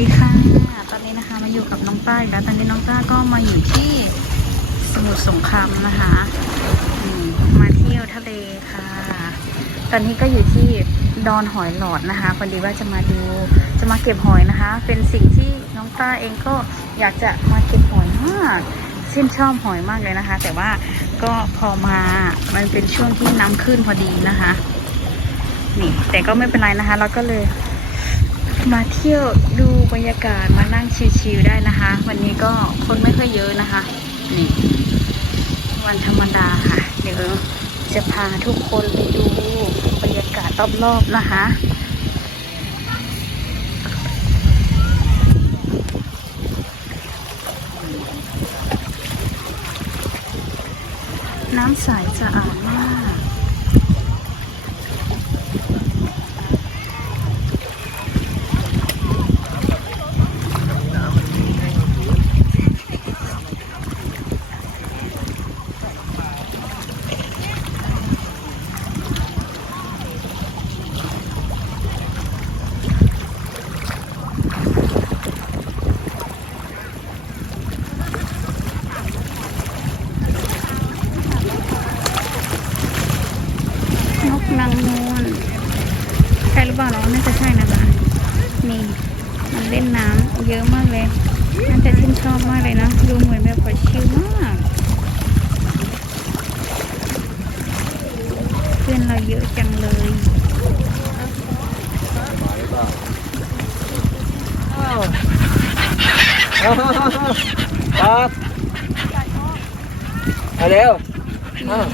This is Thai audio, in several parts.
ดีค่ะ ตอนนี้นะคะมาอยู่กับน้องต้าอีกแล้วตอนนี้น้องต้าก็มาอยู่ที่สมุทรสงครามนะคะมมาเที่ยวทะเลค่ะ ตอนนี้ก็อยู่ที่ดอนหอยหลอดนะคะพอดีว่าจะมาดูจะมาเก็บหอยนะคะ เป็นสิ่งที่น้องต้าเองก็อยากจะมาเก็บหอยมากชื่นชอบหอยมากเลยนะคะ แต่ว่าก็พอมามันเป็นช่วงที่น้ำขึ้นพอดีนะคะ นี่ แต่ก็ไม่เป็นไรนะคะ เราก็เลย มาเที่ยวดูบรรยากาศมานั่งชิลๆได้นะคะ วันนี้ก็คนไม่ค่อยเยอะนะคะ นี่ วันธรรมดาค่ะ เดี๋ยวจะพาทุกคนไปดูบรรยากาศรอบๆนะคะน้ำใสสะอาดมาก นกนางนวลใช่หรือเปล่าเราน่าจะใช่นะคะ นี่ มันเล่นน้ำเยอะมากเลย น่าจะชื่นชอบมากเลยนะ ดูเหมือนแบบปล่อยชิลมาก เพื่อนเราเยอะจังเลย ครับมาเร็วอ้าว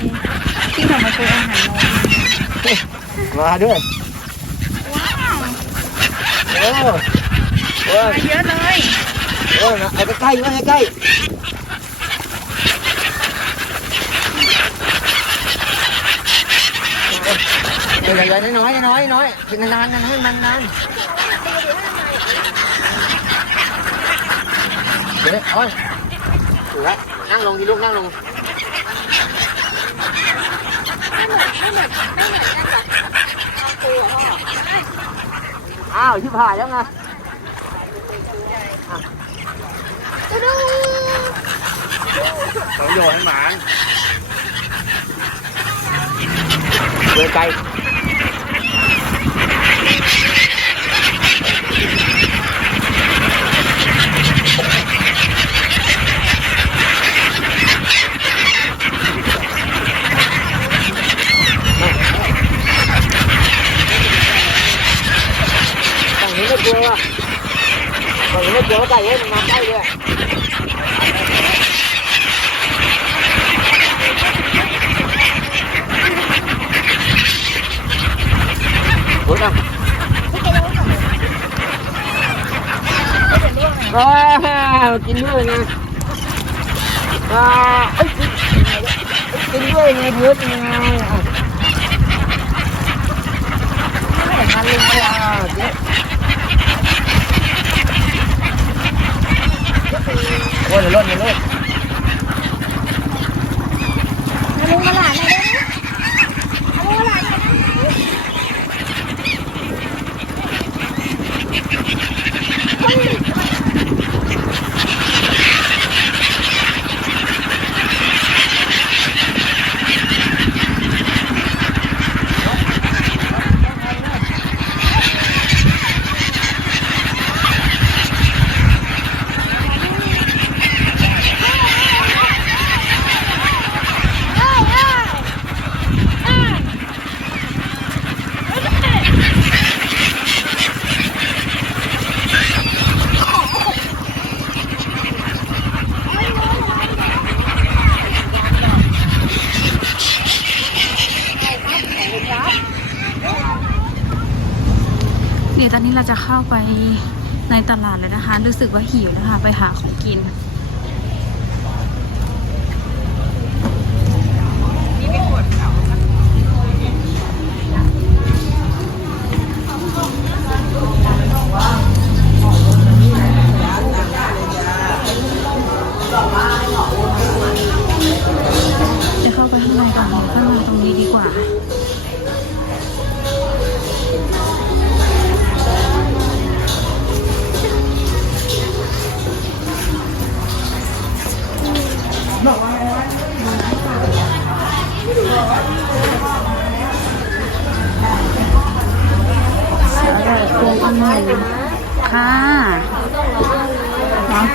ที่เรามาซื้ออาหารนกมาด้วยว้าวโอ้โอ้มาเยอะเลยโอ้นะเอาใกล้ๆมาใกล้ๆเดี๋ยวๆน้อยๆน้อยๆน้อยๆกินนานๆนะให้มันนาน เดี๋ยวโอ้ยถูกแล้วนั่งลงดิลูกนั่งลงอ้าวชิบหายแล้วไงต้องโยนให้หมานเดินไกลฝั่งนี้ไม่กลัวว่ะ ฝั่งนี้ไม่กลัวว่าไก่เอ้ยมันมาใกล้ด้วยโอ้ยนะว้าวกินด้วยนะอ่าเอ้ยกินด้วยไงเพื่อนไงอะไม่ทันเลยอะเจ๊โอ้ยเดี๋ยวรถเดี๋ยวรถ มาลุงมาหลานหน่อยได้ไหมมาลุงมาหลานหน่อยได้ไหม เดี๋ยวตอนนี้เราจะเข้าไป ในตลาดเลยนะคะ รู้สึกว่าหิวนะคะ ไปหาของกิน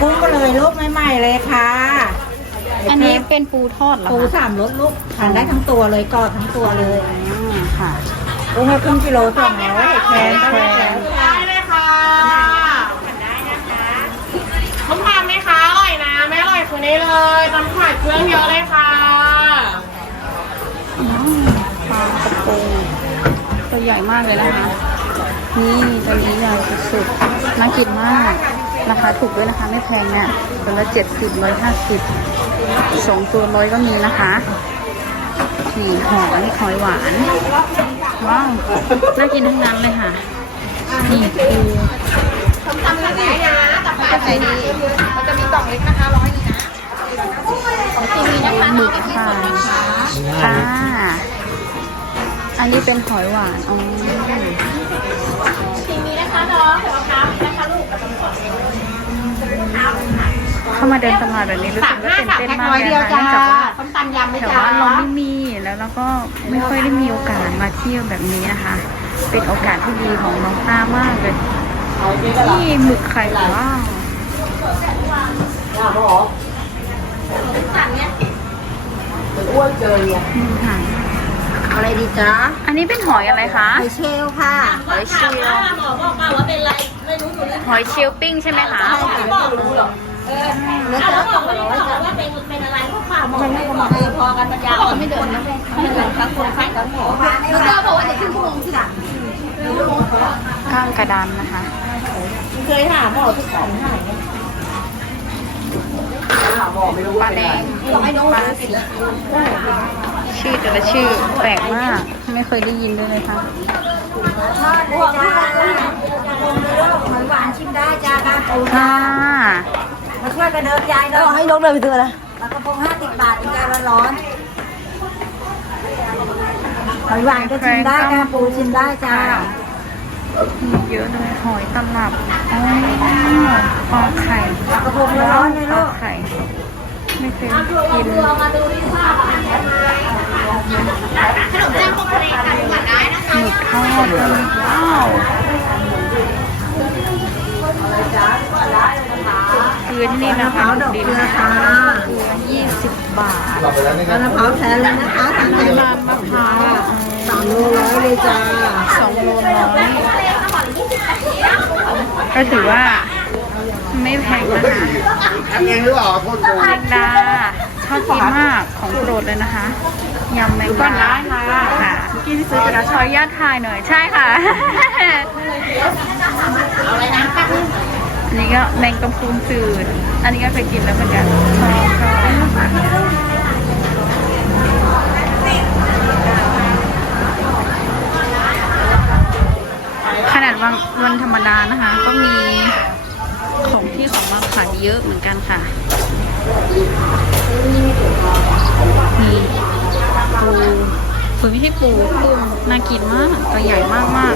กุ้งก็เลยลูกใหม่ๆเลยค่ะ อันนี้เป็นปูทอดเหรอปูคะสามรสลูกทานได้ทั้งตัวเลยกรอบทั้งตัวเลยอืมค่ะ กุ้งให้ครึ่งกิโลสองร้อยแพงแพงได้เลยค่ะต้มทานไหมคะอร่อยนะ ไม่อร่อยคือนี้เลยตำผัดเครื่องเยอะเลยค่ะอืมปลากระพงตัวใหญ่มากเลยนะคะ นี่ตัวนี้ใหญ่สุดๆน่ากินมาก ราคาถูกด้วยนะคะไม่แพงเนี่ยตัวละเจ็ดสิบร้อยห้าสิบสองตัวร้อยก็มีนะคะนี่หอยหอยหวานว้าวน่ากินทั้งนั้นเลยค่ะ นี่ปูจะขายดีมันจะมีกล่องเล็กนะคะร้อยนี้นะของทีมีนะคะหมึกค่ะค่ะ อันนี้เป็นหอยหวานอ๋อทีนี้นะคะน้องเดี๋ยวครับนะคะลูก เข้ามาเดินตลาดแบบนี้รู้สึกว่าตื่นเต้นมากเลยนะคะเนื่องจากว่าต้มตำยำไหมแถวจ๊ะบ้านเราไม่มีแล้วเราก็ไม่ค่อยได้มีโอกาสมาเที่ยวแบบนี้นะคะ เป็นโอกาสที่ดีของน้องต้ามากเลยนี่หมึกไข่ว้าวอ้วนเจอเนี่ยนี่ค่ะอะไรดีจ๊ะอันนี้เป็นหอยอะไรคะ หอยเชลลค่ะ หอยเชลล์หมอบอกมาว่าเป็นไรไม่รู้ หนูเลยหอยเชลล์ปิ้งใช่ไหมคะบอกรู้หรอเออแล้วบอกว่าบอกว่าเป็นเป็นอะไรพวกข่าวหมอไม่บอกเลยพอกันปัญญาอ่อนไม่เดินนะไม่เดินทั้งคนทั้งทั้งหมอแล้วก็บอกว่าจะขึ้นชั่วโมงที่หลังข้างกระดานนะคะ เคยหาหมอทุกของหายปลาแดงปลาสีชื่อแต่ละชื่อแปลกมาก ไม่เคยได้ยินด้วยเลยค่ะ ทอดเลยจ้าหอยหวานชิมได้จ้ากระปูค่ะมาช่วยกันเดินยายเนาะให้นกเดินไปเถอะนะปลากระพงห้าสิบบาทอีกจานละร้อนหอยหวานก็ชิมได้กระปูชิมได้จ้ามีเยอะเลยหอยตลับอ๋อปลาไข่ปลากระพงร้อนเลยปลูลากไข่ไม่เคยกิน มาดูที่ภาพขนมแจ้งพวกทะเลกันก่อนได้นะคะ หมึกทอดว้าวเก ลือที่นี่นะคะดอกดีเกลือนะค่ะเกลือยี่สิบบาทมะพร้าวแท้เลยนะคะสามสิบบาทมะพร้าวสามโลร้อยเลยจ้าสองโลร้อยก็ถือว่าไม่แพงนะคะเองหรือเปล่าโคตรโกงแมงดาชอบกินมากของโปรดเลยนะคะยำแมงดาค่ะค่ะกินซื้อแล้วขออนุญาตถ่ายหน่อยใช่ค่ะอัน นี้ก็แมงกะพรุนจืด อันนี้ก็เคยกินแล้วเหมือนกันชอบชอบขนาดวันวันธรรมดานะคะ ก็มีของที่ของมาขายเยอะเหมือนกันค่ะมีปูปูไม่ใช่ปูกุ้งน่ากินมาก ตัวใหญ่มาก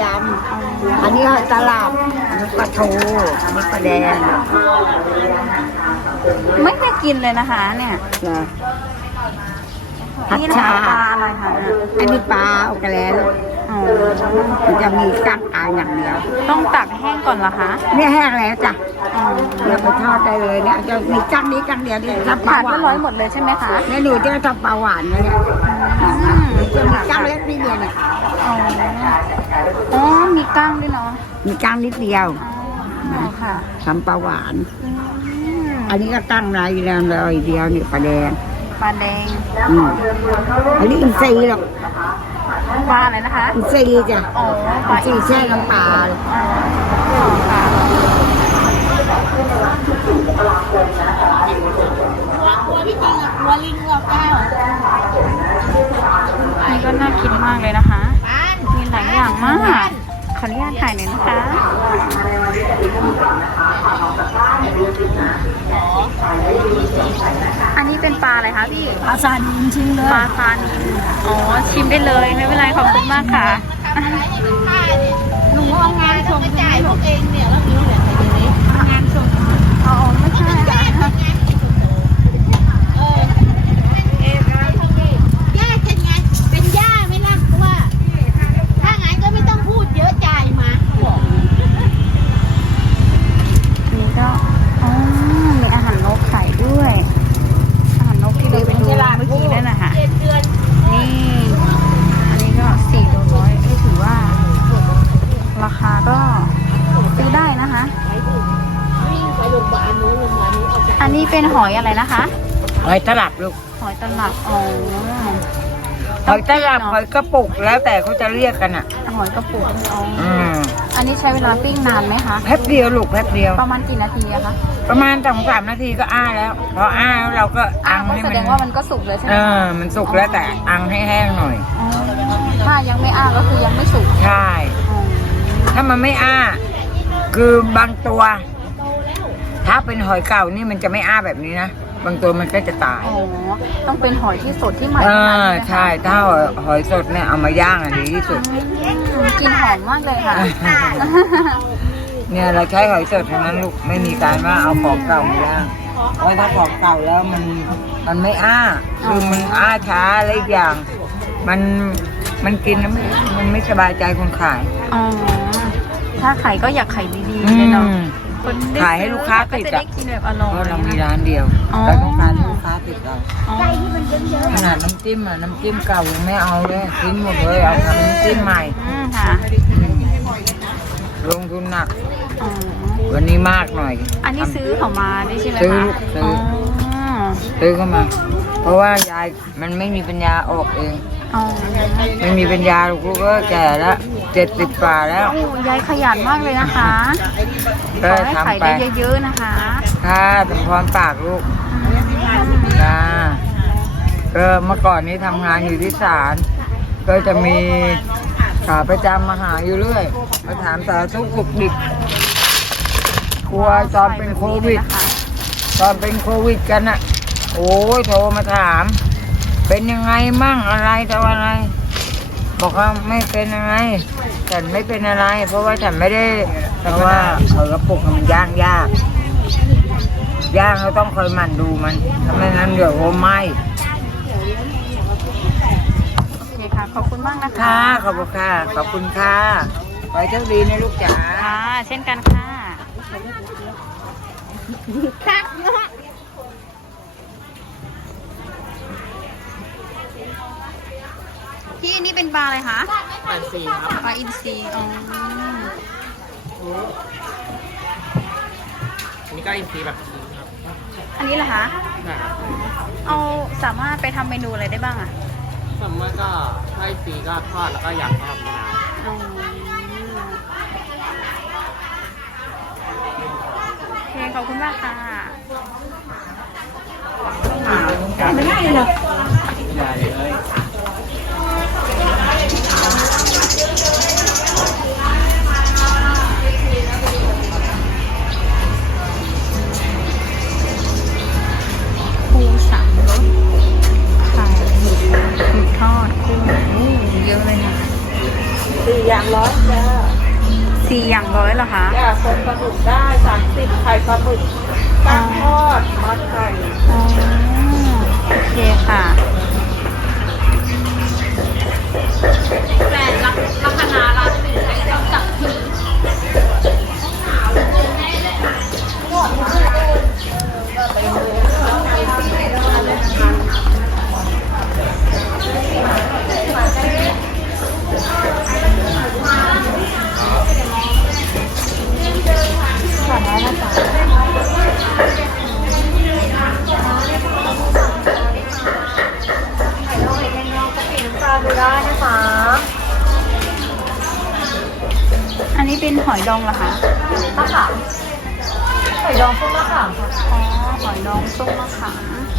ยำ อันนี้หอยตลับอันนี้ปลาทูอันนี้ปลาแดงไม่เคยกินเลยนะคะเนี่ยนะผัดนี่ชาปลาอะไรคะอันนี้ปลาโอกาแลนอ๋อมันจะมีกล้างกลางอย่างเดียว ต้องตักแห้งก่อนเหรอคะเนี่ยแห้งแล้วจ้ะอ๋อเดี๋ยวไปทอดได้เลยเนี่ยจะมีกล้างนี้กล้างเดียวที่ทำปลาผัดหวาเรียบร้อยหมดเลยใช่ไหมคะนเนี่ยหนูจะทำปลาหวานไว้เนี่ยอืมจะมี กล้างเล็กนิดเดียวเนี่ยอ๋ออ๋อมีกล้างด้วยเนาะมีกล้างนิดเดียวอ๋อค่ะทำปลาหวานอืมอันนี้ก็ตั้งรายอยู่แล้วเลยเดียวนี่ปลาแดงปลาแดงอืมอันนี้อินทรีย์หรอกปลาอะไรนะคะอินทรีย์จ้ะอ๋อปอิลานทรีย์แช่น้ำปลา เป็นปลาอะไรคะพี่อาซาดินชิมเลยปลาซานินอ๋อชิมได้เลยไม่เป็นไรขอบคุณมากค่ะหนูเอางานส่งจ่ายพวกเองเนี่ยแล้วมีเหลืออะไรนี้ หอยตลับลูกหอยตลับอ๋อหอยตลับหอยกระปุกแล้วแต่เขาจะเรียกกันอะ หอยกระปุกอ๋อออืมอันนี้ใช้เวลาปิ้งนานไหมคะแป๊บเดียวลูกแป๊บเดียว ประมาณกี่นาทีอะคะประมาณสองสามนาทีก็อ้าแล้วพออ้าแล้วเราก็อ้าอัวงก็ให้แสมันดงว่ามันก็สุกเลยใช่ไหเอมอมันสุกแล้วแต่อังให้แห้งหน่อย อ๋อถ้ายังไม่อ้าก็คือยังไม่สุกใช่ อ๋อถ้ามันไม่อ้า คือบางตัว ถ้าเป็นหอยเก่านี่มันจะไม่อ้าแบบนี้นะ บางตัวมันก็จะตายอ๋อต้องเป็นหอยที่สดที่ใหม่เอเท่านั้นอไหมคะใช่ถ้าหอยหอยสดเนี่ยเอามาย่างอะดีที่สุดอืมกลินหอมมากเลยค่ะ เนี่ยเราใช้หอยสดทั้งนั้นลูกไม่มีการว่าเอาของเก่ามาย่างเพราะถ้าของเก่าแล้วมันมันไม่อ้าคือมันอ้าช้าและอีกอย่าง มันมันกินแล้วไม่มันไม่สบายใจคนขายอ๋อ ถ้าไข่ก็อยากไข่ดีอืๆเลยเนาะม คนได้ขายให้ลูกค้าติดก็จะอะได้กินแบบอร่อย เพราะเรามีร้านเดียวอ๋อ เราต้องการให้ลูกค้าติดเราอ๋อขนาดน้ำจิ้มอะน้ำจิ้มเก่ายังไม่เอาเลยทิ้งหมดเลยเอาทำน้ำจิ้มใหม่อืมค่ะลงทุนหนัก อ๋อวันนี้มากหน่อย อันนี้ซื้อเขามาได้ใช่ไหมซื้อคะลูกซื้ออ๋อ๋ อซื้อเข้ามา เพราะว่ายายมันไม่มีปัญญาออกเอง อ๋อไม่มีปัญญาลูกลูกก็แก่แล้ว เจ็ดสิบกว่าแล้ว โอ้ยายขยันมากเลยนะคะขก็อให้ขายทำไป ได้เยอะๆนะคะค่ะสมพรปากลูกค่ะก็เมื่อก่อนนี้ทำงานอยู่ที่ศาลก็จะมีขาประจำมาหาอยู่เรื่อย มาถามสารทุกข์สุขดิบกลัวตอนเป็นโควิด ตอนเป็นโควิดกันอะโอ้ยโทรมาถาม เป็นยังไงมั่งอะไรแต่ว่าอะไร บอกว่าไม่เป็นอะไร ฉันไม่เป็นอะไร เพราะว่าฉันไม่ได้เพราะว่าเผอกระปุกมันย่างยากย่างเราต้องคอยหมั่นดูมันถ้าไม่งั้นเดี๋ยวโอไหมโอเคค่ะ ขอบคุณมากนะคะ ค่ะขอบคุณค่ะขอบคุณค่ะขอให้โชคดีนะลูกจ๋า ค่ะ เช่นกันค่ะคักเนาะ พี่นี่เป็นปลาอะไรคะปลาสีครับปลาอินทรีอ๋อ อันนี้ก็อินทรีย์แบบชีสครับอันนี้เหรอคะค่ะเอาสามารถไปทำเมนูอะไรได้บ้างอะสมมติก็ถ้าอินทรีย์ก็ทอดแล้วก็ยำครับมะนาวอ๋อโอเคขอบคุณมากค่ะไม่ได้เลยเหรอปู หมึกทอดกุ้งโอ้เยอะเลยนะสี่อย่างร้อยจ้าสี่อย่างร้อยเหรอคะจ้าคนปลาหมึกได้สามสิบไข่ปลาหมึกตั้งทอดมัดไข่อ๋อโอเคค่ะ อันนี้เป็นหอยดองเหรอคะมะขามหอยดองพวกมะขามค่ะอ๋อหอยดองส้มมะขาม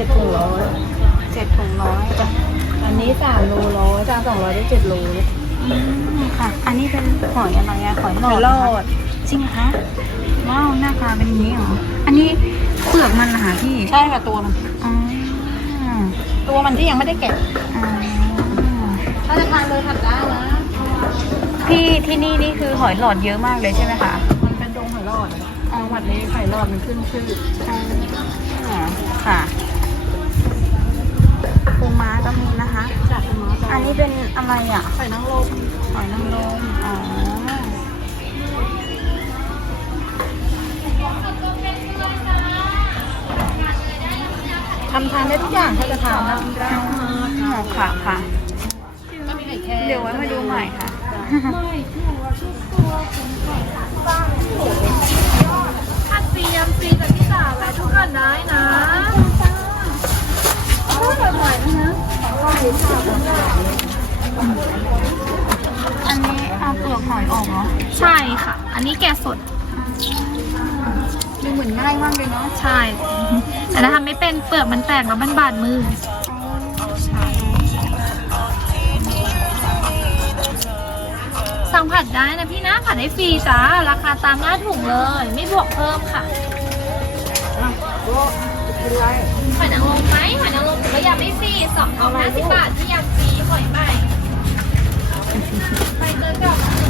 จ็ดถุงร้อยเจ็ดถุงร้อยจ้ะอันนี้สามโลร้อยจานสองร้อยได้เจ็ดโลอืมค่ะ อันนี้เป็นหอยอะไรอะหอยหลอดหอยหลอดเหรคะจริงเหรอคะว้าวหน้าตาเป็นอย่างนี้เหรออันนี้เปลือกมันเหรอคะพี่ใช่ค่ะตัวมันอ๋อตัวมันที่ยังไม่ได้แกะอ๋อถ้าจะทานเลยทำได้นะพี่ที่นี่นี่คือหอยหลอดเยอะมากเลยใช่ไหมคะมันเป็นดงหอยหลอดจังหวัดนี้ไข่หลอดมันขึ้นชื่ออ๋อค่ะ ปูม้าก็มีนะคะ จากมาอันนี้เป็นอะไรอะไข่นางรมหอยนางรมอ๋อทำทานได้ทุกอย่างถ้าจะทานนะอ๋อค่ะค่ะก็มีไข่แค่เดี๋ยวไว้มาดูใหม่ค่ะถ้าฟรียำฟรีจากที่สามแล้วทุกคนได้นะ อันนี้เอาเปลือกหอยออกเหรอ ใช่ค่ะ อันนี้แกะสด ดูเหมือนง่ายมากเลยเนาะ ใช่ แต่ถ้าทำไม่เป็นเปลือกมันแตกแล้วมันบาดมือ สั่งผัดได้นะพี่นะผัดได้ฟรีจ้า ราคาตามหน้าถุงเลย ไม่บวกเพิ่มค่ะหอยนางรมไหมหอยนางรม ถือว่ายำไม่ฟรีสองทองห้าสิบบาทที่ยำฟรีหอยใหม่ ไปเจอกับ